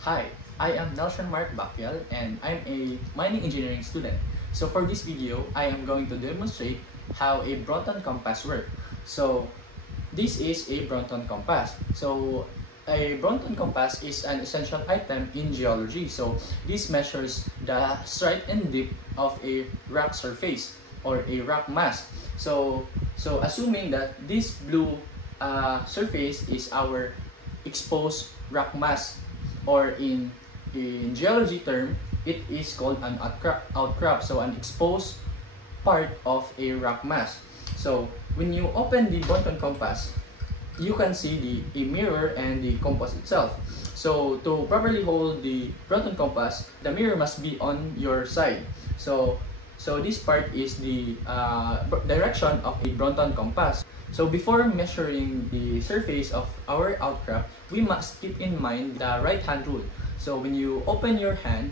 Hi, I am Nelson Mark Bakyal and I'm a mining engineering student. So for this video, I am going to demonstrate how a Broughton compass works. So this is a Broughton compass. So a Broughton compass is an essential item in geology. So this measures the strike and depth of a rock surface or a rock mass. So assuming that this blue surface is our exposed rock mass, or in geology term, it is called an outcrop, so an exposed part of a rock mass. So when you open the Broughton compass, you can see a mirror and the compass itself. So to properly hold the Broughton compass, the mirror must be on your side. So this part is the direction of the Broughton compass. So before measuring the surface of our outcrop, we must keep in mind the right hand rule. So when you open your hand,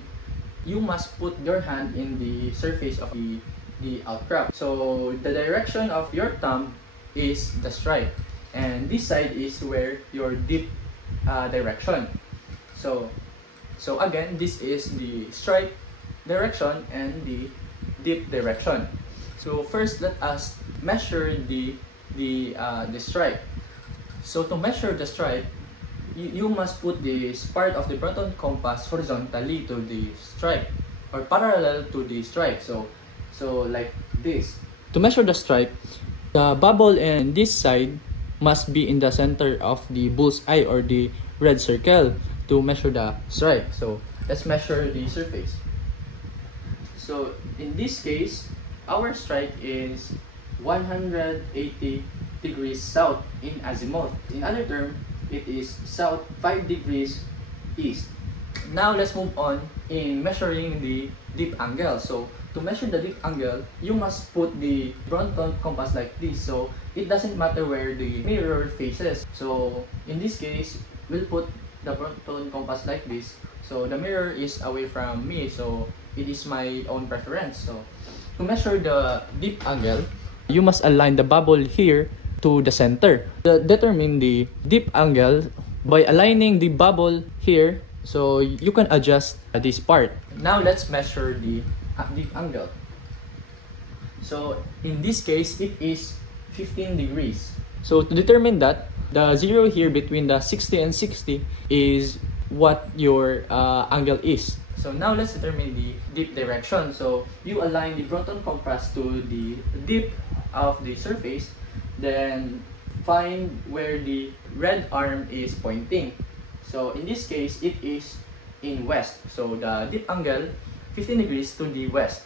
you must put your hand in the surface of the outcrop. So the direction of your thumb is the strike, and this side is where your dip direction. So again, this is the strike direction and the dip direction. So first, let us measure the strike. So to measure the strike, you must put this part of the Broughton compass horizontally to the strike or parallel to the strike. So like this. To measure the strike, the bubble in this side must be in the center of the bull's eye or the red circle to measure the strike. So let's measure the surface. So in this case, our strike is 180 degrees south in azimuth. In other term, it is south 5 degrees east. Now let's move on in measuring the dip angle. So to measure the dip angle, you must put the Broughton compass like this. So it doesn't matter where the mirror faces. So in this case, we'll put the Broughton compass like this. So the mirror is away from me, so it is my own preference. So to measure the dip angle, you must align the bubble here to the center. Determine the dip angle by aligning the bubble here, so you can adjust this part. Now let's measure the dip angle. So in this case, it is 15 degrees. So to determine that, the zero here between the 60 and 60 is what your angle is. So now let's determine the dip direction. So you align the Broughton compass to the dip of the surface, then find where the red arm is pointing. So in this case, it is in west. So the dip angle 15 degrees to the west.